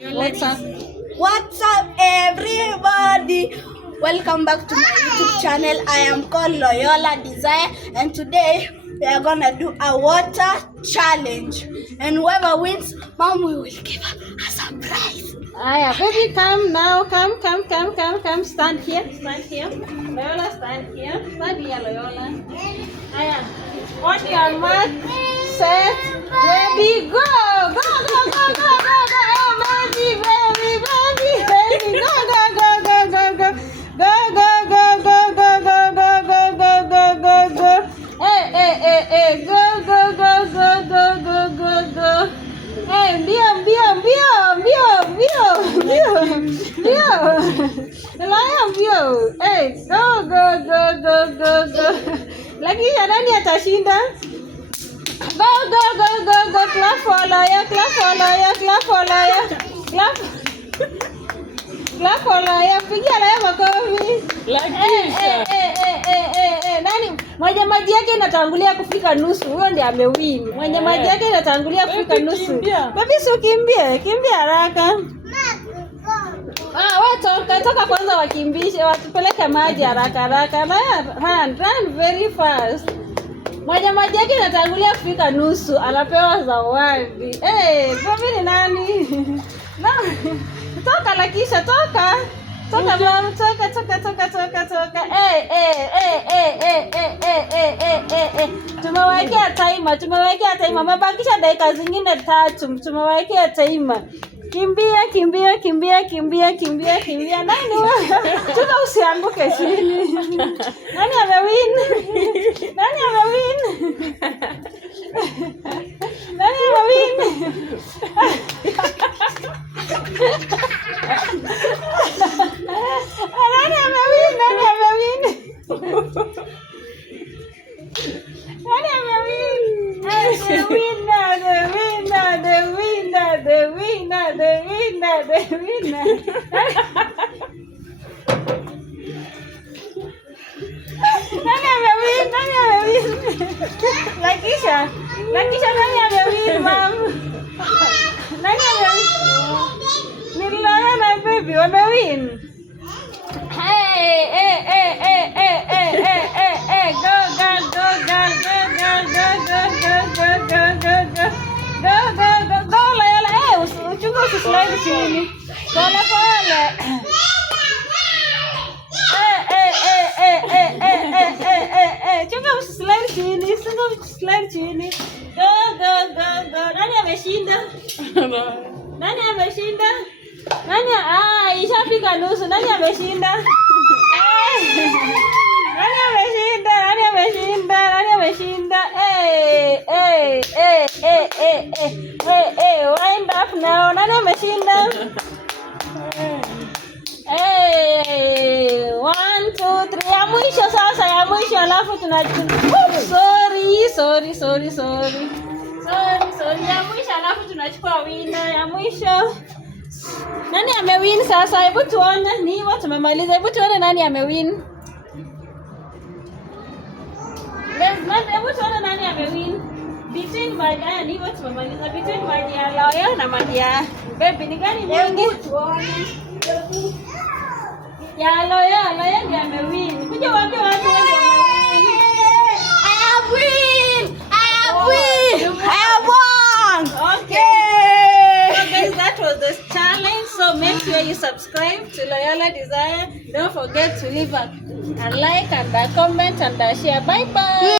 What's up? What's up, everybody? Welcome back to my YouTube channel. I am called Loyola Desire, and today we are gonna do a water challenge. And whoever wins, Mom will give her a surprise. Aya, baby, come now. Come. Stand here. Loyola, stand here. Stand here, Loyola. Aya, on your mark, set, baby, go. Lakini nani atashinda? Go. Clap for Loyola. Pigia Loyola makofi. Nani mwenye maji yake inatangulia kufika nusu, huyo ndiye amewin. Mwenye maji yake inatangulia kufika nusu. Baby, kimbia haraka. Wewe toka kwanza, wakimbishe, watupeleke maji haraka. Run very fast. Mwenye maji yake inatangulia kufika nusu anapewa zawadi. Baby ni nani? No. Toka Lakisha, toka. Tumewekea timer. Mabakisha dakika zingine 3. Tumewekea timer. Kimbia. Nani wewe? Tuka usianguke chini. Nani amewin? The winner. Nani amewin? Lakisha, nani amewin, ma'am? Nani amewin? Nililala na baby, wamewin. Go, Loyola. Uchunga usislide chini. Pole. Chunga usislide chini. Go. Nani ameshinda? Ishafika nusu. Nani ameshinda? Wind up now. Nani ameshinda? 1, 2, 3. Ya mwisho sasa, alafu sorry. Ya mwisho alafu tunachukua winner ya mwisho. Nani amewin sasa? Hebu tuone. Ni watu tumemaliza. Hebu tuone nani amewin. Hebu tuone nani amewin. Between maji ya ni watu tumemaliza. Between maji ya Loyola na maji ya baby, ni gani mingi? Ya Loyola ndiye amewin. Kuja waambie watu ndio amewin. I have won. Okay. So guys, that was the challenge. So make sure you subscribe to Loyola Desire. Don't forget to leave a like and a comment and a share. Bye.